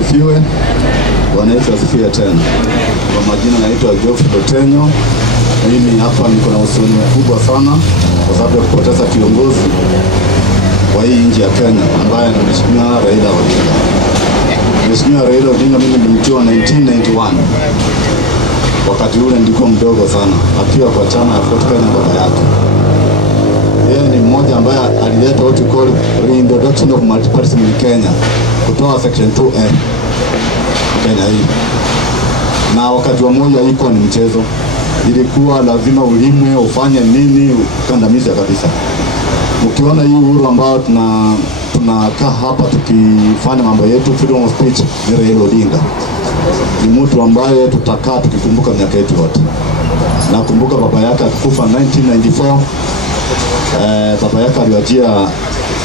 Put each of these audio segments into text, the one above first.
asifiwe. Bwana Yesu asifiwe tena. Kwa majina naitwa Geoffrey Otenyo. Mimi hapa niko na huzuni kubwa sana kwa sababu ya kupoteza kiongozi wa hii nchi ya Kenya ambaye ni Mheshimiwa Raila Odinga. Mheshimiwa Raila Odinga mimi nilimjua 1991. Wakati ule nilikuwa mdogo sana, akiwa kwa chama ya Ford Kenya baba yake. Yeye ni mmoja ambaye alileta what you call reintroduction of multipartyism in Kenya, kutoa section 2A Kenya hii. Na wakati wa moja ilikuwa ni mchezo. Ilikuwa lazima ulimwe, ufanye nini, ukandamiza kabisa. Ukiona hii uhuru ambao tunakaa hapa tukifanya mambo yetu, freedom of speech, ni Raila Odinga. Ni mtu ambaye tutakaa tukikumbuka miaka yetu yote. Nakumbuka baba yake alikufa 1994. Baba yake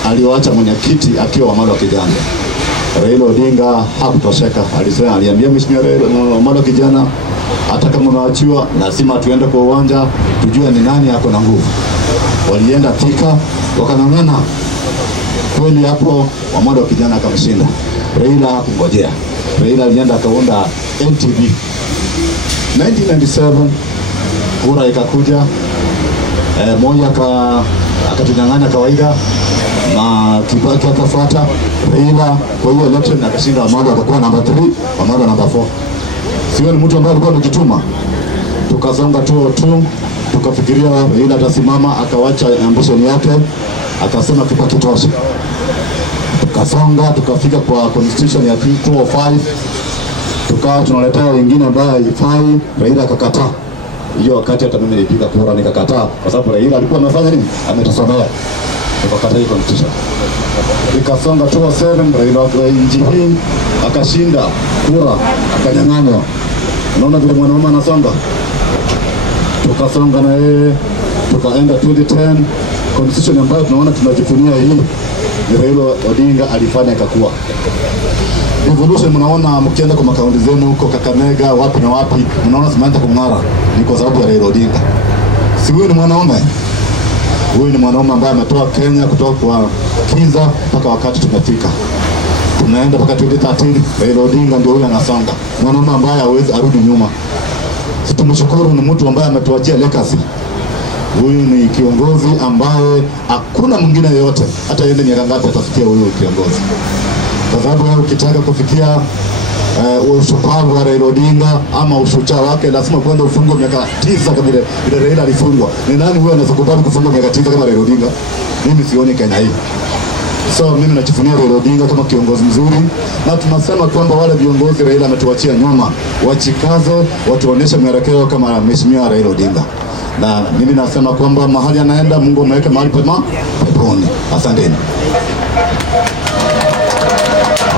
aliwacha mwenyekiti akiwa Wamalwa kijana. Raila Odinga hakutosheka, aliambia Mheshimiwa Raila Wamalwa kijana, hata kama unaachiwa lazima tuende kwa uwanja tujue ni nani yako na nguvu. Walienda Thika wakang'ang'ana. Kweli hapo Wamalwa kijana akamshinda. Raila hakungojea. Raila alienda akaunda NTV. 1997 kura ikakuja. Moja akatunyang'anya kawaida na Kibaki akafuata. Raila kwa hiyo election akashinda. Wamalwa akakuwa number 3, Wamalwa number 4. Sio ni mtu ambaye alikuwa anajituma. Tukasonga tu tukafikiria Raila atasimama, akawacha ambition yake, akasema Kibaki tosha. Tukasonga tukafika kwa constitution ya 205. Tukawa tunaletea wengine ambaye haifai. Raila akakataa. Hiyo wakati hata mimi nilipiga kura nikakataa kwa sababu Raila alikuwa amefanya nini? Ametusomea. Tukakataa hiyo constitution. Ikasonga 207. Raila kwa nchi hii akashinda kura, akanyang'anywa. Unaona vile mwanaume anasonga. Tukasonga na yeye, tukaenda 2010. Constitution ambayo tunaona tunajifunia hii ni Raila Odinga alifanya ikakuwa. Evolution mnaona mkienda kwa makaunti zenu huko Kakamega wapi na wapi, mnaona simeanza kung'ara, ni kwa sababu ya Raila Odinga. Si huyu ni mwanaume? Huyu ni mwanaume ambaye ametoa Kenya kutoka kwa kiza mpaka wakati tumefika. Tunaenda mpaka 2013, Raila Odinga ndio huyu anasonga. Mwanaume ambaye hawezi arudi nyuma. Tumshukuru, ni mtu ambaye ametuachia legacy. Huyu ni kiongozi ambaye hakuna mwingine yote hata yende miaka ngapi atafikia huyu kiongozi. Kwa sababu wewe ukitaka kufikia ushupavu wa Raila Odinga ama ushujaa wake lazima kwanza ufungwe miaka 9 kama vile Raila alifungwa. Ni nani huyo anaweza kubali kufungwa miaka 9 kama Raila Odinga? Mimi sioni Kenya hii. So mimi najivunia Raila Odinga kama kiongozi mzuri, na tunasema kwamba wale viongozi Raila ametuachia nyuma wachikaze, watuoneshe mwelekeo kama Mheshimiwa Raila Odinga. Na mimi nasema kwamba mahali anaenda Mungu ameweka mahali pema peponi. Asanteni.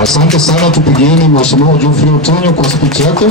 Asante sana, tupigieni Mheshimiwa Geoffrey Otenyo kwa speech yake.